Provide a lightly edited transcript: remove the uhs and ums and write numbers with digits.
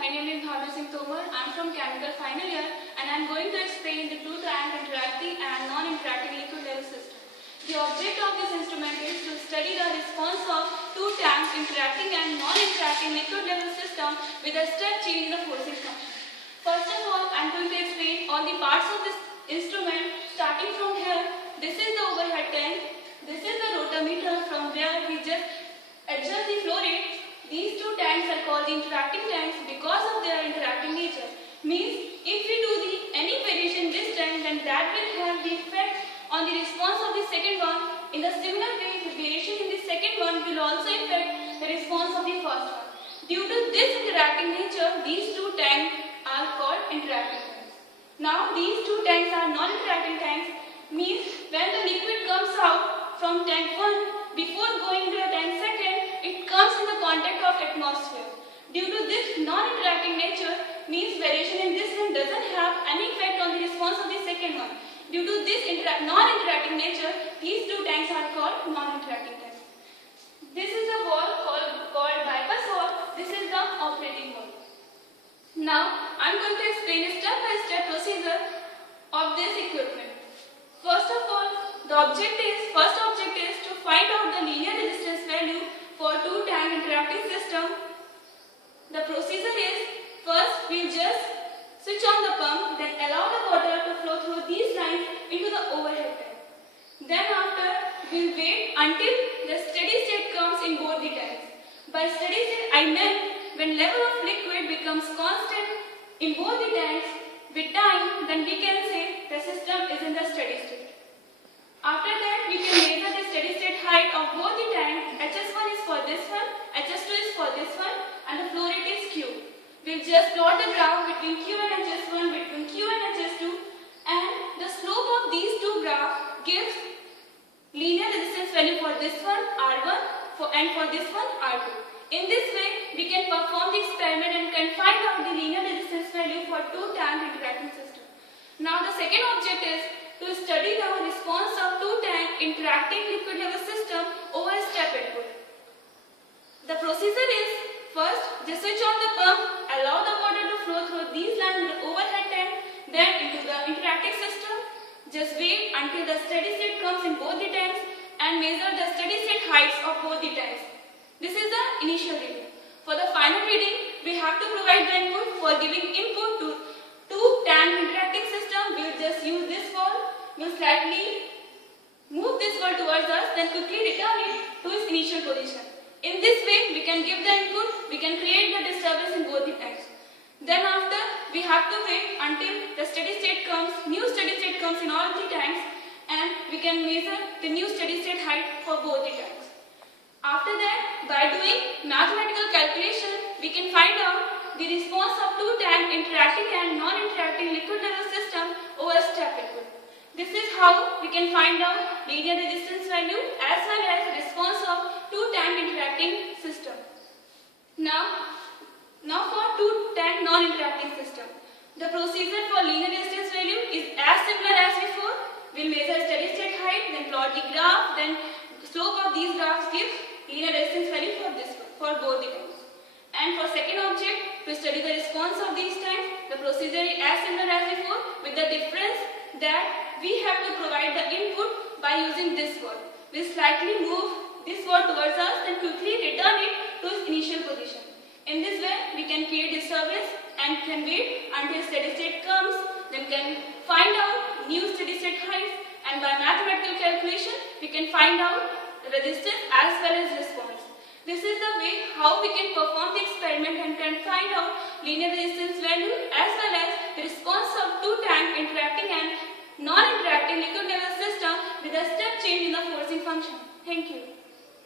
My name is Bhavya Singh Tomar. I am from Chemical final year and I am going to explain the two-tank interacting and non-interacting liquid level system. The object of this instrument is to study the response of two tanks interacting and non-interacting liquid level system with a step change in the forcing function. First of all, I am going to explain all the parts of this instrument. Starting from here, this is the overhead tank, this is the rotometer from where we just adjust the flow rate. These two tanks are called the interacting tanks because of their interacting nature. Means if we do any variation in this tank, then that will have the effect on the response of the second one. In the similar way, the variation in the second one will also affect the response of the first one. Due to this interacting nature, these two tanks are called interacting tanks. Now these two tanks are non-interacting tanks. Means when the liquid comes out from tank 1 before going to the tank 2nd, it comes in the contact of atmosphere. Due to this non-interacting nature, means variation in this one doesn't have any effect on the response of the second one. Due to this non-interacting nature, these two tanks are called non-interacting tanks. This is a wall called bypass wall. This is the operating wall. Now, I am going to explain a step-by-step procedure of this equipment. First of all, first object is to find out the linear resistance value for two-tank interacting system. The procedure is, first we just switch on the pump, then allow the water to flow through these lines into the overhead tank. Then after, we will wait until the steady state comes in both the tanks. By steady state, I meant when level of liquid becomes constant in both the tanks with time, then we can say the system is in the steady state. After that, we can measure the steady state height of both the tanks. HS1 is for this one, HS2 is for this one, and the flow rate is Q. We'll just plot the graph between Q and HS1, between Q and HS2, and the slope of these two graphs gives linear resistance value for this one R1 and for this one R2. In this way, we can perform the experiment and can find out the linear resistance value for two-tank interacting system. Now the second object is to study the response of two-tank interacting liquid level system over step input. The procedure is, first, just switch on the pump, allow the water to flow through these lines in the overhead tank, then into the interacting system. Just wait until the steady state comes in both the tanks and measure the steady state heights of both the tanks. This is the initial reading. For the final reading, we have to provide the input. For giving input to two-tank interacting system, we will just use this wall. We will slightly move this wall towards us, then quickly return it to its initial position. In this way, we can give the input, we can create the disturbance in both the tanks. Then after, we have to wait until the steady state comes, new steady state comes in all the tanks, and we can measure the new steady state height for both the tanks. After that, by doing mathematical calculation, we can find out the response of two-tank interacting and non-interacting liquid level system over step input. This is how we can find out linear resistance value as well as response of two-tank interacting system. Now for two-tank non-interacting system. The procedure for linear resistance value is as similar as before. We'll measure steady state height, then plot the graph, then slope of these graphs gives linear resistance value for this one, for both the tanks. And for second object, to study the response of these tanks, the procedure is as similar as before, with the difference that we have to provide the input by using this wall. We slightly move this wall towards us, then quickly return it to its initial position. In this way, we can create disturbance and can wait until steady state comes, then can find out new steady state heights, and by mathematical calculation, we can find out resistance as well as response. This is the way how we can perform the experiment and can find out linear resistance value as well as the response of two tanks